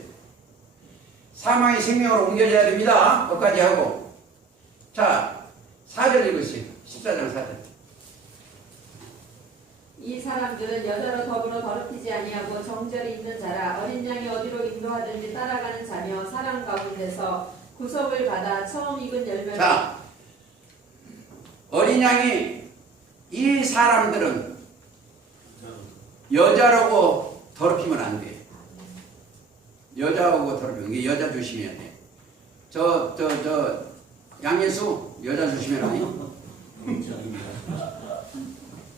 사망의 생명으로 옮겨져야 됩니다. 거기까지 하고. 자, 4절 읽으세요. 14장 4절. 이 사람들은 여자로 더불어 더럽히지 아니하고 정절이 있는 자라 어린 양이 어디로 인도하든지 따라가는 자며 사람 가운데서 구속을 받아 처음 익은 열매를. 자, 어린 양이 이 사람들은 여자라고 더럽히면 안 돼. 여자하고 더럽히면 이게 여자 조심해야 돼. 양예수 여자 조심해라.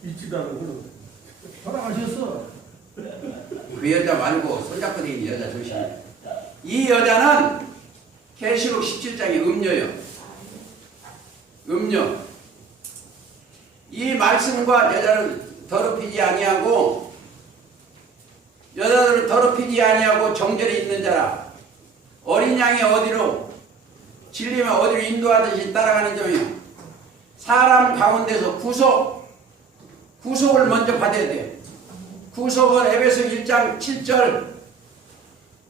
있지도 않고 돌아가셨어. 그 여자 말고 손잡고 다니는 여자 조심해. 이 여자는 계시록 17장의 음녀요. 음녀. 이 말씀과 여자를 더럽히지 아니하고 여자들은 더럽히지 아니하고 정절이 있는 자라. 어린 양이 어디로 진리면 어디로 인도하듯이 따라가는 점이요. 사람 가운데서 구속을 먼저 받아야 돼요. 구속은 에베소 1장 7절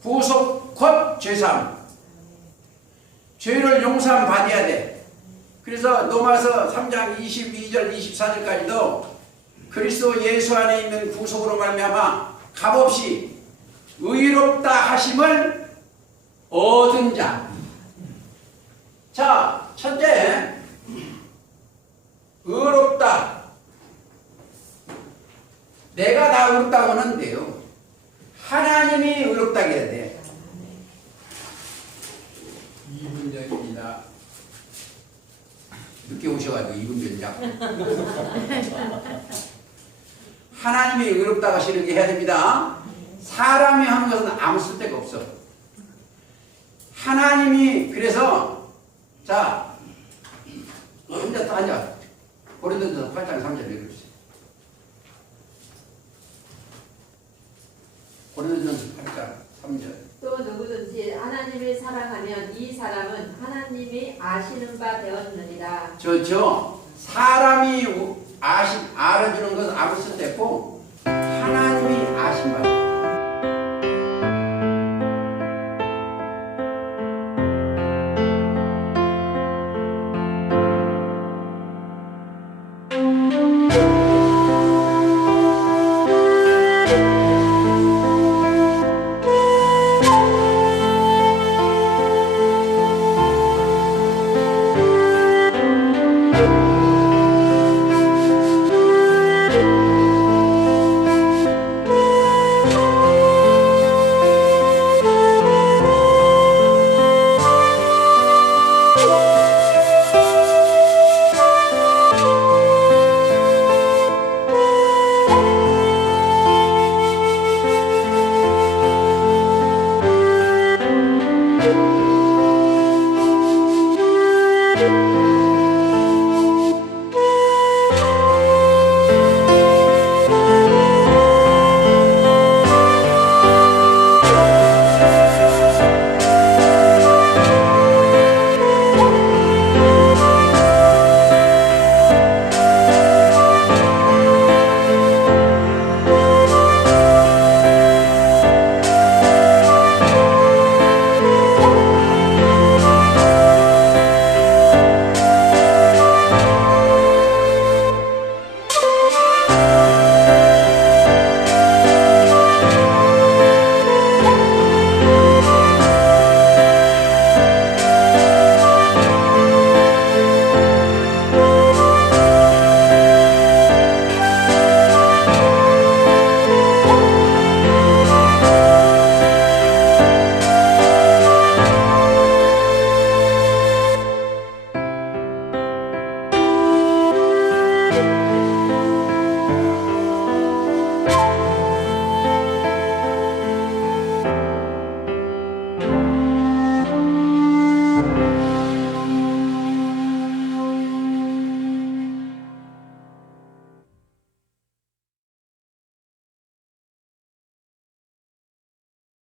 구속 곧 죄사함. 죄를 용서함 받아야 돼. 그래서 로마서 3장 22절 24절까지도 그리스도 예수 안에 있는 구속으로 말미암아 값없이 의롭다 하심을 얻은 자. 자, 첫째 의롭다. 내가 다 의롭다고 하는데요. 하나님이 의롭다고 해야 돼. 2분 전입니다. 늦게 오셔가지고 2분 전이야. 하나님이 의롭다고 하시는 게 해야 됩니다. 사람이 하는 것은 아무 쓸데가 없어. 하나님이 그래서 자 혼자 또 앉아. 고린도전서 8장 3절 읽어주세요. 고린도전서 8장 3절. 또 누구든지 하나님을 사랑하면 이 사람은 하나님이 아시는 바 되었느니라. 사람이 알아주는 것은 아무 쓸데없고 하나님이 아신 바.